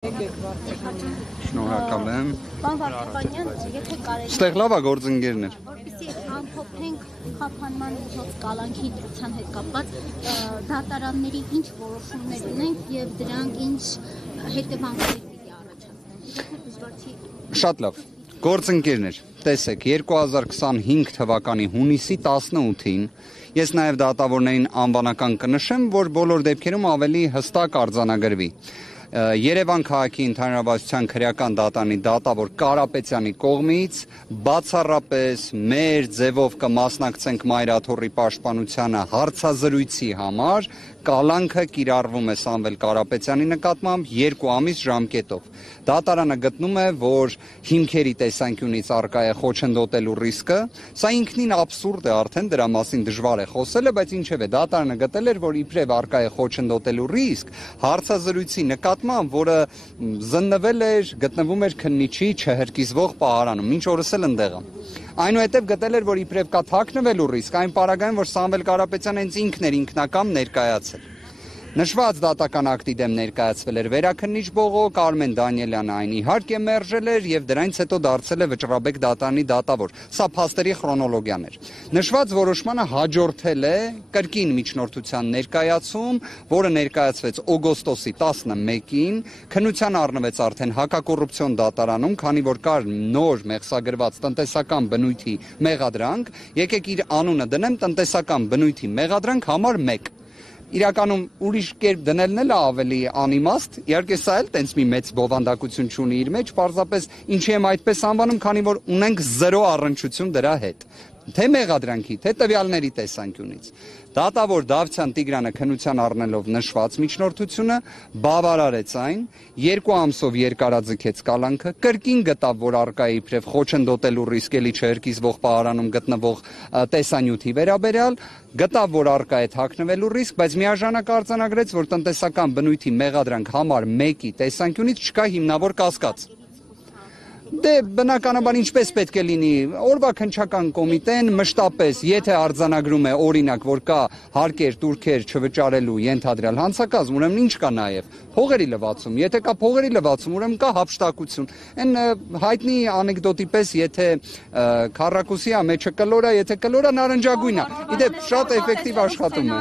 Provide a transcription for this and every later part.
Շնորհակալ եմ։ Պարոն Վարդապանյան, եթե կարելի Ստեղ լավ է գործընկերներ։ որպեսզի ամփոփենք խափանման միջոց կալանքի դրության հետ կապված դատարանների ինչ որոշումներ ունենք եւ դրանք ինչ հետևանքներ պիտի առաջացնեն։ Շատ լավ։ Գործընկերներ, տեսեք, 2025 թվականի հունիսի 18-ին ես նաև դատավորներին անվանական կնշեմ, որ բոլոր դեպքերում ավելի հստակ արձանագրվի։ Երևան քաղաքի ընդհանրավարության քրեական դատարանի դատավոր Կարապետյանի կողմից բացառապես մեր ձևով կմասնակցենք Մայրաթոռի պաշտպանությանը հարցազրույցի համար, կալանքը կիրառվում է Սամվել Կարապետյանի նկատմամբ 2 ամիս ժամկետով։ Դատարանը գտնում է, որ հիմքերի տեսանկյունից առկա է խոչընդոտելու ռիսկը, սա ինքնին աբսուրդ է արդեն, դրա մասին դժվար է խոսելը, բայց ինչևէ դատարանը գտել էր, որ իբրև առկա է խոչընդոտելու ռիսկ, հարցազրույցի նկատմամբ, որը զննվել էր, գտնվում էր քննիչի չհրկիզվող պահարանում, մինչ օրս էլ ընդեղ է։ Այնուհետև գտել էր, որ իբրև կա թաքնվելու ռիսկ, այն պարագայում, որ Սամվել Կարապետյանը հենց ինքն էր ինքնակամ ներկայացել։ Նշված դատական ակտի դեմ ներկայացվել էր վերաքննիչ բողոք, Արմեն Դանիելյանը այն իհարկե մերժել էր եւ դրանից հետո դարձել է Վճռաբեկ դատարանի դատավոր։ Սա փաստերի քրոնոլոգիան էր։ Նշված որոշմանը հաջորդել է կրկին միջնորդության ներկայացում, որը ներկայացվեց օգոստոսի 11-ին, քննության առնվեց արդեն հակակոռուպցիոն դատարանում, քանի որ կար նոր մեղսագրված տնտեսական բնույթի մեղադրանք, եկեք իր անունը դնեմ տնտեսական բնույթի մեղադրանք համար 1։ Իրականում ուրիշ կերպ դնելն էլ ավելի անիմաստ, իհարկե սա էլ տենց մի մեծ բովանդակություն չունի իր մեջ, պարզապես ինչի եմ այդպես անվանում, քանի որ ունենք 0 առնչություն դրա հետ, թե մեղադրանքի, թե տվյալների տեսանկյունից։ Դատավոր Դավթյան Տիգրանը քննության առնելով նշված միջնորդությունը բավարարեց այն, 2 ամսով երկարաձգեց կալանքը, կրկին գտավ, որ առկա է իբրև խոչընդոտելու ռիսկ էլի չհրկիզվող պահարանում գտնվող տեսանյութի վերաբերյալ, գտավ, որ առկա է թաքնվելու ռիսկ, բայց միաժամանակ արձանագրեց, որ տնտեսական բնույթի մեղադրանք համար 1-ի տեսանկյունից չկա հիմնավոր կասկած։ Դե բնականաբար ինչպես պետք է լինի, օրվա քննչական կոմիտեն մշտապես, եթե արձանագրում է օրինակ, որ կա հարկեր, տուրքեր չվճարելու ենթադրյալ հանցակազմ, ուրեմն ինչ կա նաև փողերի լվացում, եթե կա փողերի լվացում, ուրեմն կա հափշտակություն։ Այն հայտնի անեկդոտի պես, եթե քառակուսի է, մեջը կլոր է, եթե կլոր է նարնջագույն է։ Իդեպ շատ էֆեկտիվ աշխատում է։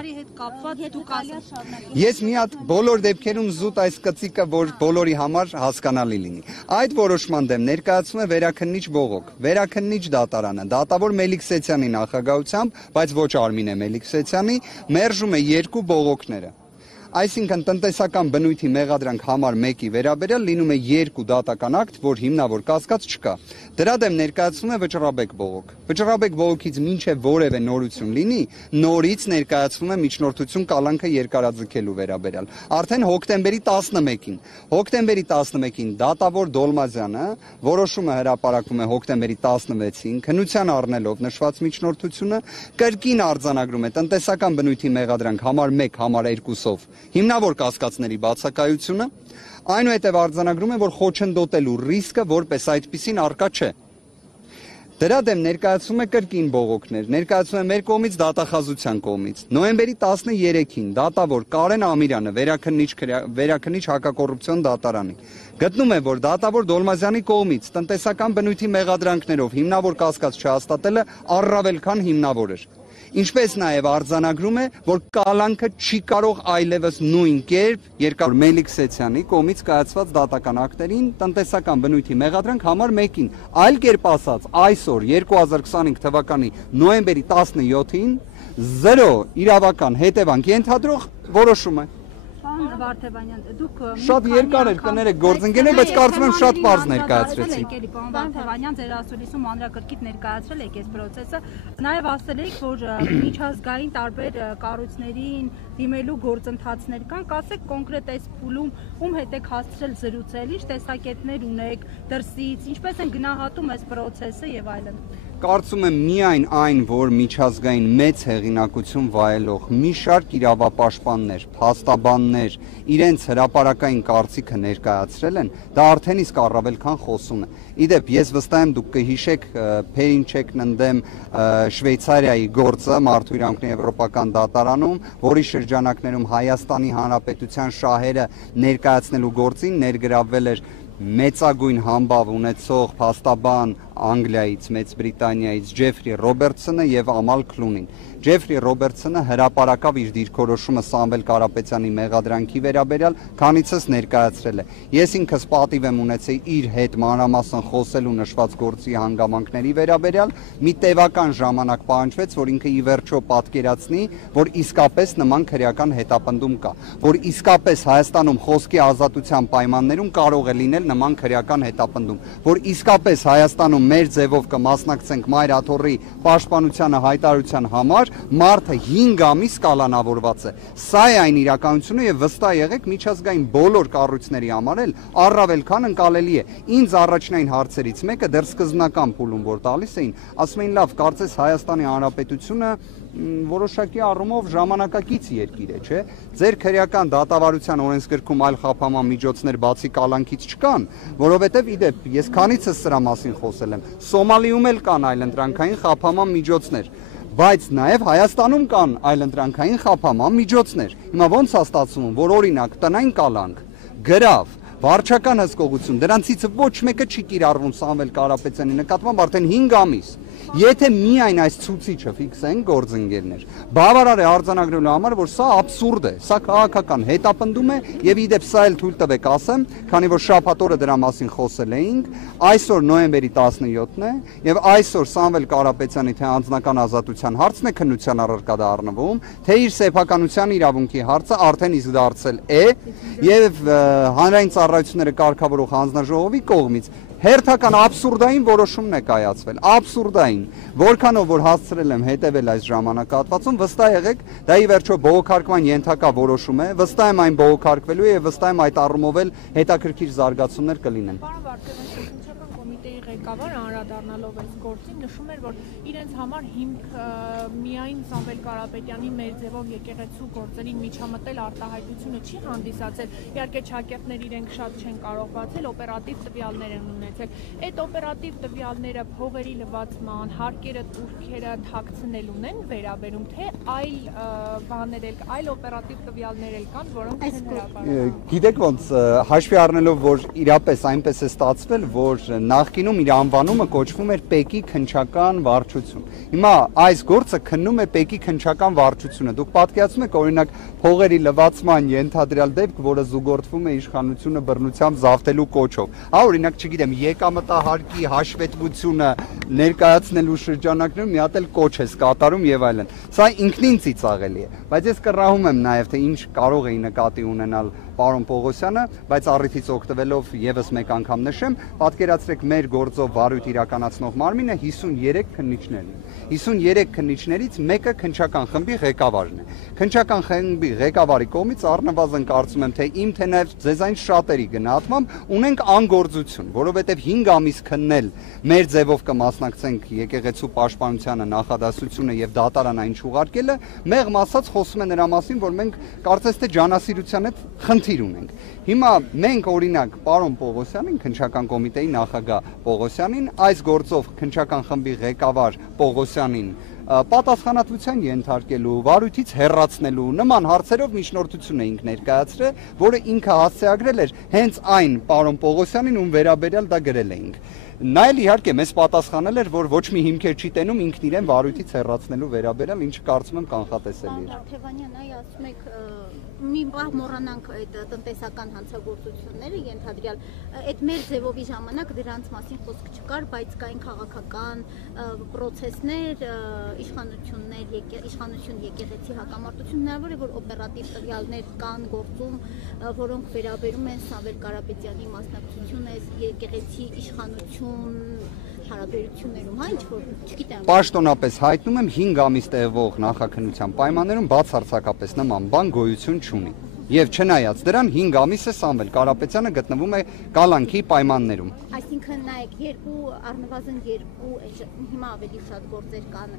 Ես մի հատ բոլոր դեպքերում զուտ այս կծիկը, որ բոլորի համար հասկանալի լինի։ Այդ որոշման դեմ ներկայացում է վերաքննիչ բողոք, վերաքննիչ դատարանը, դատավոր Մելիքսեթյանի նախագահությամբ, բայց ոչ Արմինե Մելիքսեթյանի, մերժում է 2 բողոքները։ Այսինքն տնտեսական բնույթի մեղադրանք համար 1-ի վերաբերյալ լինում է 2 դատական ակտ, որ հիմնավոր կասկած չկա։ Դրա դեմ ներկայացվում է Վճռաբեկ բողոք։ Վճռաբեկ բողոքից մինչև որևէ նորություն լինի, նորից ներկայացվում է միջնորդություն կալանքը երկարաձգելու վերաբերյալ։ Արդեն հոկտեմբերի 11-ին։ Հոկտեմբերի 11-ին դատավոր Դոլմազյանը որոշումը հրապարակվում է հոկտեմբերի 16-ին, քննության առնելով նշված միջնորդությունը, կրկին արձանագրում է տնտեսական բնույթի մեղադրանք համար 1, համար 2-ով հիմնավոր կասկածների բացակայությունը, այնուհետև արձանագրում է, որ խոչընդոտելու ռիսկը որպես այդպիսին առկա չէ։ Դրա դեմ ներկայացում է կրկին բողոքներ, ներկայացում է մեր կողմից դատախազության կողմից։ Նոյեմբերի 13-ին դատավոր Կարեն Ամիրյանը վերաքննիչ հակակոռուպցիոն դատարանի գտնում է, որ դատավոր Դոլմազյանի կողմից տնտեսական բնույթի մեղադրանքներով հիմնավոր կասկած չհաստատելը առավել քան հիմնավոր էր։ Ինչպես նաև արձանագրում է, որ կալանքը չի կարող այլևս նույն կերպ երկար Մելիքսեթյանի կողմից կայացված դատական ակտերին տնտեսական բնույթի մեղադրանք համար 1-ին, այլ կերպ ասած, այսօր 2025 թվականի նոյեմբերի 17-ին 0 իրավական հետևանք ենթադրող որոշում է։ Պարոն Վարդապանյան, դուք շատ երկար էր կներեք գործընկերներ, բայց կարծում եմ շատ պարզ ներկայացրեցիք։ Պարոն Վարդապանյան, ձեր ասուլիսում մանրակրկիտ ներկայացրել եք այս process-ը, նաև ասել եք, որ միջազգային տարբեր կառույցներին դիմելու գործընթացներ կան, ասեք կոնկրետ այս փուլում ում հետ եք հասցրել զրուցել, ինչ տեսակետներ ունեք դրսից, ինչպես են գնահատում այս process-ը եւ այլն։ Կարծում եմ միայն այն, որ միջազգային մեծ հեղինակություն վայելող մի շարք իրավապաշտպաններ, փաստաբաններ իրենց հրապարակային կարծիքը ներկայացրել են, դա արդեն իսկ առավել քան խոսուն է։ Իդեպ, ես վստահ եմ դուք կհիշեք Փերինչեկն ընդդեմ Շվեյցարիայի գործը Մարդու իրավունքների եվրոպական դատարանում, որի շրջանակներում Հայաստանի Հանրապետության շահերը ներկայացնելու գործին ներգրավվել էր մեծագույն համբավ ունեցող փաստաբան Անգլիայից, Մեծ Բրիտանիայից Ջեֆրի Ռոբերտսոնը եւ Ամալ Քլունին։ Ջեֆրի Ռոբերտսոնը հրապարակավ իր դիրքորոշումը Սամվել Կարապետյանի մեղադրանքի վերաբերյալ, քանիցս ներկայացրել է։ Ես ինքս պատիվ եմ ունեցել իր հետ մանրամասն խոսելու նշված գործի հանգամանքների վերաբերյալ, մի տևական ժամանակ պահանջվեց, որ ինքը ի վերջո պատկերացնի, որ իսկապես նման քրեական հետապնդում կա, որ իսկապես Հայաստանում խոսքի ազատության պայմաններում կարող է լինել նման քրեական հետապնդում, որ իսկապես Հայաստանում մեր ձևով կմասնակցենք Մայր Աթոռի պաշտպանությանը հայտարարության համար, մարդը 5 ամիս կալանավորված է։ Սա է այն իրականությունը եւ վստահ եղեք միջազգային բոլոր կառույցների համար էլ առավել քան ընկալելի է։ Ինձ առաջնային հարցերից մեկը դեռ սկզբնական փուլում որ տալիս էին, ասում էին լավ, կարծես Հայաստանի Հանրապետությունը որոշակի առումով ժամանակակից երկիր է, չէ՞։ Ձեր քրեական դատավարության օրենսգրքում այլ խափանման միջոցներ բացի կալանքից չկան, որովհետև իդեպ ես քանիցս սրա մասին խոսել եմ։ Սոմալիում էլ կան այլընտրանքային խափանման միջոցներ, բայց նաև Հայաստանում կան այլընտրանքային խափանման միջոցներ։ Հիմա ոնց է ստացվում, որ օրինակ տնային կալանք, գրավ, վարչական հսկողություն, դրանցից ոչ մեկը չի կիրառվում Սամվել Կարապետյանի նկատմամբ արդեն 5 ամիս։ Եթե միայն այս ցուցիչը ֆիքսեն գործընկերներ, բավարար է արձանագրելու համար, որ սա աբսուրդ է, սա քաղաքական հետապնդում է եւ իդեպ սա էլ թույլ տվեք ասեմ, քանի որ շաբաթ օրը դրա մասին խոսել էինք, այսօր նոյեմբերի 17-ն է եւ այսօր Սամվել Կարապետյանի թե անձնական ազատության հարցն է քննության առարկա դառնվում, թե իր սեփականության իրավունքի հարցը արդեն իսկ դարձել է եւ հանրային ծառայությունները կարգավորող հանձնաժողովի կողմից հերթական աբսուրդային որոշումն է կայացվել, աբսուրդային, որքանով որ հասցրել եմ հետևել այս ժամանակահատվածում, վստահ եղեք, դա ի վերջո բողոքարկման ենթակա որոշում է, վստահ եմ այն բողոքարկվելու է եւ վստահ եմ այդ առումով էլ հետաքրքիր զարգացումներ կլինեն։ Կոմիտեի ղեկավարը անդրադառնալով այս գործին նշում էր, որ իրենց համար հիմք միայն Սամվել Կարապետյանի մեր ձևով եկեղեցու գործերին միջամտել արտահայտությունը չի հանդիսացել։ Իհարկե ճակերտներ իրենք շատ չեն կարող բացել, օպերատիվ տվյալներ են ունեցել։ Այդ օպերատիվ տվյալները փողերի լվացման, հարկերը, турքերը թաքցնելուն են վերաբերում, թե այլ բաներ էլ, այլ օպերատիվ տվյալներ էլ կան, որոնք են հրապարակվում։ Գիտեք ոնց, հաշվի առնելով, որ իրապես այնպես է ստացվել, որ նախկինում իր անվանումը կոչվում էր Պեկի քննչական վարչություն։ Հիմա այս գործը քննում է Պեկի քննչական վարչությունը։ Դուք պատկերացնում եք օրինակ փողերի լվացման ենթադրյալ դեպք, որը զուգորդվում է իշխանությունը բռնությամբ զավթելու կոչով։ Հա, օրինակ, չգիտեմ, եկամտահարկի հաշվետվությունը ներկայացնելու շրջանակներում մի հատ էլ կոչ է կատարում եւ այլն։ Սա ինքնին ծիծաղելի է, բայց ես կռահում եմ նաեւ, թե ինչ կարող է նկատի ունենալ պարոն Պողոսյանը, բայց առիթից օգտվելով եւս մեկ անգամ նշեմ, պատկերացրեք մեր գործով վարույթ իրականացնող մարմինը 53 քննիչներն են։ 53 քննիչներից մեկը քննչական խմբի ղեկավարն է։ Քննչական խմբի ղեկավարի կողմից առնվազն կարծում եմ, թե իմ թե նաեւ ձեզային շատերի գնահատմամբ ունենք անգործություն, որովհետեւ 5 ամիս քննել մեր ձևով կմասնակցենք եկեղեցու պաշտպանությանը նախադասությունը եւ դատարան այն չուղարկելը, մեղմ ասած խոսում է նրա մասին, որ մենք կարծես թե ջանասիրության հետ խնդիր ունենք։ Հիմա մենք օրինակ պարոն Պողոսյանին, քննչական կոմիտեի նախագահ Պողոսյանին, այս գործով քննչական խմբի ղեկավար Պողոսյանին պատասխանատվության ենթարկելու, վարույթից հեռացնելու նման հարցերով միջնորդություն էինք ներկայացրել, որը ինքը հասցեագրել էր հենց այն պարոն Պողոսյանին, ում վերաբերյալ դա գրել էինք։ Նա էլ իհարկե մեզ պատասխանել էր, որ ոչ մի հիմքեր չի տենում ինքն իրեն վարույթից հեռացնելու վերաբերյալ, ինչը կարծում եմ կանխատեսելի է։ Թևանյան, այ ասում եք, մի բան մոռանանք այդ տնտեսական հանցագործությունները, ենթադրյալ այդ մեր ձևովի ժամանակ դրանց մասին խոսք չկար, բայց կային քաղաքական պրոցեսներ, իշխանություն եկեղեցի հակամարտություն, հնարավոր է որ օպերատիվ տվյալներ կան գործում, որոնք վերաբերում են Սամվել Կարապետյանի մասնակցությունը եկեղեցի իշխանություն հարաբերություններում, ինչ որ չգիտեմ։ Պաշտոնապես հայտնում եմ 5 ամիս տևող նախաքննության պայմաններում բացարձակապես նման բան գոյություն չունի։ Եվ չնայած դրան 5 ամիս է Սամվել Կարապետյանը գտնվում է կալանքի պայմաններում։ Այսինքն նայեք, առնվազն երկու հիմա ավելի շատ գործեր կան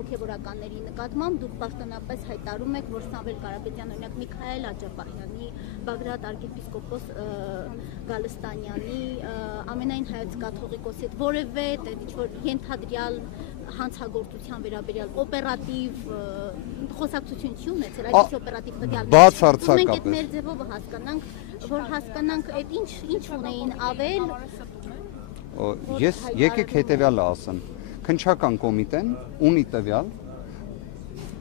հոգևորականների նկատմամբ, դուք պաշտոնապես հայտարարում եք, որ Սամվել Կարապետյան, օրինակ Միքայել Աջապահյանի, Բագրատ arczepiskopos Գալստանյանի, ամենայն հայոց կաթողիկոսի հետ որևէ ինչ-որ ենթադրյալ հանցագործության վերաբերյալ օպերատիվ խոսակցություն չի ունեցել, այսպես օպերատիվ տվյալներ։ Մենք այդ մեր ձևով հասկանանք այդ ինչ ունեին ավել։ Ես եկեք հետևյալը ասեմ, քննչական կոմիտեն ունի տվյալ,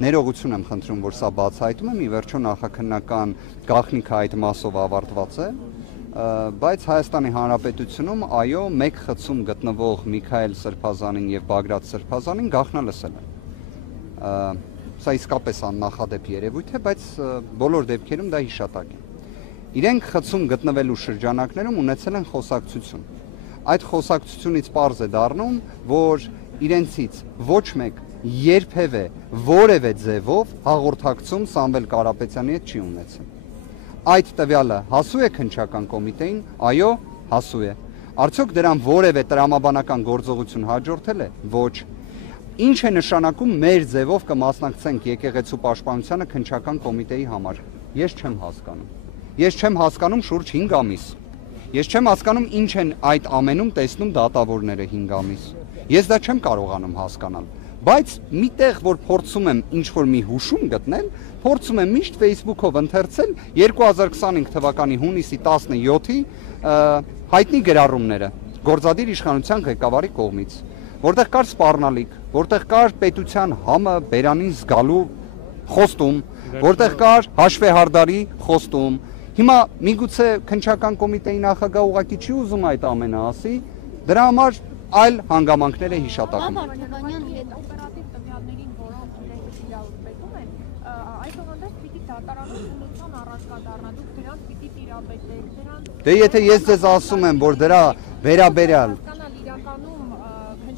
ներողություն եմ խնդրում, որ սա բացահայտում եմ, ի վերջո նախաքննական գաղտնիքը այդ մասով ավարտված է, բայց Հայաստանի Հանրապետությունում այո, մեկ խցում գտնվող Միքայել Սրբազանին եւ Բագրատ Սրբազանին գաղտնալսել են։ Սա իսկապես աննախադեպ երևույթ է, բայց բոլոր դեպքերում դա հիշատակ է։ Իրենք խցում գտնվելու շրջանակներում ունեցել են խոսակցություն։ Այդ խոսակցությունից պարզ է դառնում, որ իրենցից ոչ մեկ երբևէ որևէ ձևով հաղորդակցում Սամվել Կարապետյանի հետ չի ունեցել։ Այդ տվյալը հասու է քննչական կոմիտեին, այո, հասու է։ Արդյոք դրան որևէ տրամաբանական գործողություն հաջորդել է։ Ոչ։ Ինչ է նշանակում մեր ձևով կմասնակցենք եկեղեցու պաշտպանությանը քննչական կոմիտեի համար։ Ես չեմ հասկանում։ Ես չեմ հասկանում շուրջ 5 ամիս։ Ես չեմ հասկանում ինչ են այդ ամենում տեսնում դատավորները 5 ամիս։ Ես դա չեմ կարողանում հասկանալ։ Բայց միտեղ որ փորձում եմ ինչ-որ մի հուշում գտնել, փորձում եմ միշտ Facebook-ով ընթերցել 2025 թվականի հունիսի 17-ի հայտնի գրառումները գործադիր իշխանության ղեկավարի կողմից, որտեղ կար սպառնալիք, որտեղ կար պետության համը բերանին զգալու խոստում, որտեղ կար հաշվեհարդարի խոստում։ Հիմա միգուցե քննչական կոմիտեի նախագահ ուղղակի չի ուզում այդ ամենը ասի, դրա համար այլ հանգամանքներ է հիշատակում։ Օպերատիվ տվյալներին, որոնք իրենք իրավապետում են, այսօրվանից պիտի դատարանության առարկա դառնա, դուք դրանց պիտի տիրապետեք, դրանց։ Դե եթե ես ձեզ ասում եմ, որ դրա վերաբերյալ իրականում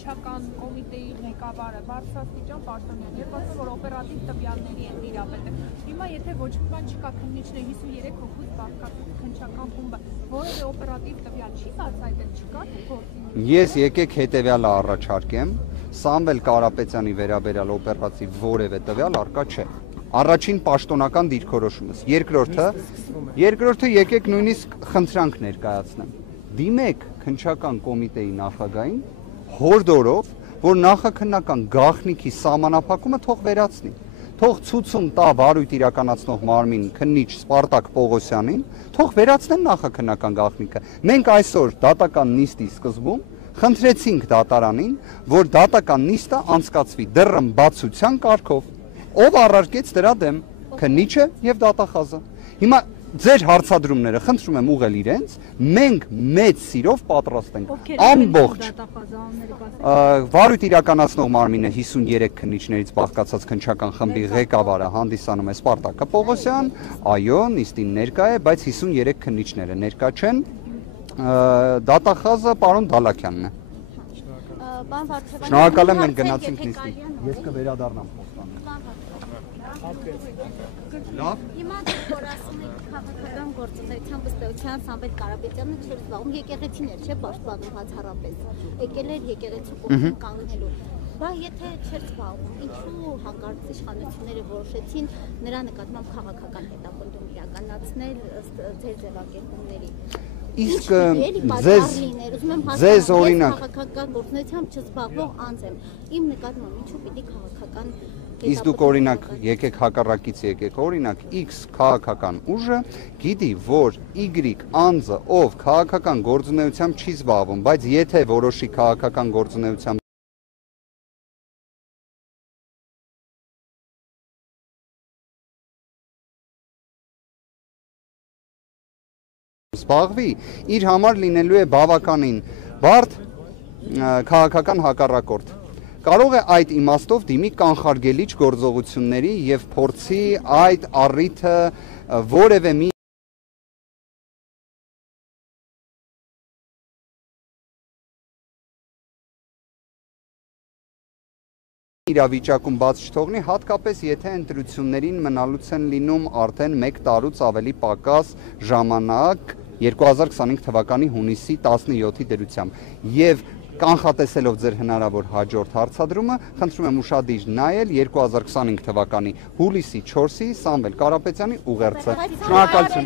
քննչական կոմիտեի ղեկավարը Բարձրաստիճան Պաշտոնյան, երբ ասում որ օպերատիվ տվյալների են տիրապետել։ Հիմա եթե ոչ մի բան չկա, քննիչներ 53 հոգուց բաղկացած քննչական խումբը որևէ օպերատիվ տվյալ չի բացահայտել, չկա գործի։ Ես եկեք հետևյալը առաջարկեմ, Սամվել Կարապետյանի վերաբերյալ օպերատիվ որևէ տվյալ առկա չէ։ Առաջին պաշտոնական դիրքորոշումս, երկրորդը եկեք նույնիսկ խնդրանք ներկայացնեմ։ Դիմեք քննչական կոմիտեի նախագահին հորդորով, որ նախաքննական գաղտնիքի սահմանափակումը թող վերացնի։ Թող ցուցում տա վարույթ իրականացնող մարմին քննիչ Սպարտակ Պողոսյանին, թող վերացնեն նախաքննական գաղտնիքը։ Մենք այսօր դատական նիստի սկզբում խնդրեցինք դատարանին, որ դատական նիստը անցկացվի դռնբացության կարգով։ Ով առարկեց դրա դեմ, քննիչը եւ դատախազը։ Հիմա ձեր հարցադրումները խնդրում եմ ուղղել իրենց, մենք մեծ սիրով պատրաստ ենք ամբողջ վարույթ իրականացնող մարմինը 53 քննիչներից բաղկացած քննչական խմբի ղեկավարը հանդիսանում է Սպարտակը Պողոսյան, այո, նիստին ներկա է, բայց 53 քննիչները ներկա չեն, դատախազը պարոն Դալաքյանն է։ Շնորհակալ եմ, մենք գնացինք նիստին։ Ես կվերադառնամ Լավ։ Հիմա որ ասում եք քաղաքական գործունեության վստահության Սամվել Կարապետյանը չէր զբաղվում, եկեղեցին էր, չէ, պաշտպանում բացառապես։ Եկել էր եկեղեցու կողքին կանգնելու։ Բա եթե չէր զբաղվում, ինչու հանկարծ իշխանությունները որոշեցին նրա նկատմամբ քաղաքական հետապնդում իրականացնել ըստ ձեր ձևակերպումների։ Իսկ ձեզ օրինակ քաղաքական գործունեությամբ չզբաղվող անձ եմ։ Իմ նկատմամբ ինչու պիտի քաղաքական Իսկ դուք օրինակ եկեք հակառակից եկեք, օրինակ X քաղաքական ուժը գիտի, որ Y անձը, ով քաղաքական գործունեությամբ չի զբաղվում, բայց եթե որոշի քաղաքական գործունեությամբ զբաղվի, իր համար լինելու է բավականին բարդ քաղաքական հակառակորդ։ Կարող է այդ իմաստով դիմի կանխարգելիչ գործողությունների եւ փորձի այդ առիթը որևէ մի իրավիճակում բաց չթողնի, հատկապես եթե ընտրություններին մնալուց են լինում արդեն 1 տարուց ավելի պակաս ժամանակ 2025 թվականի հունիսի 17-ի դրությամբ եւ կանխատեսելով ձեր հնարավոր հաջորդ հարցադրումը, խնդրում եմ ուշադիր նայել 2025 թվականի հուլիսի 4-ի Սամվել Կարապետյանի ուղերձը։ Շնորհակալություն։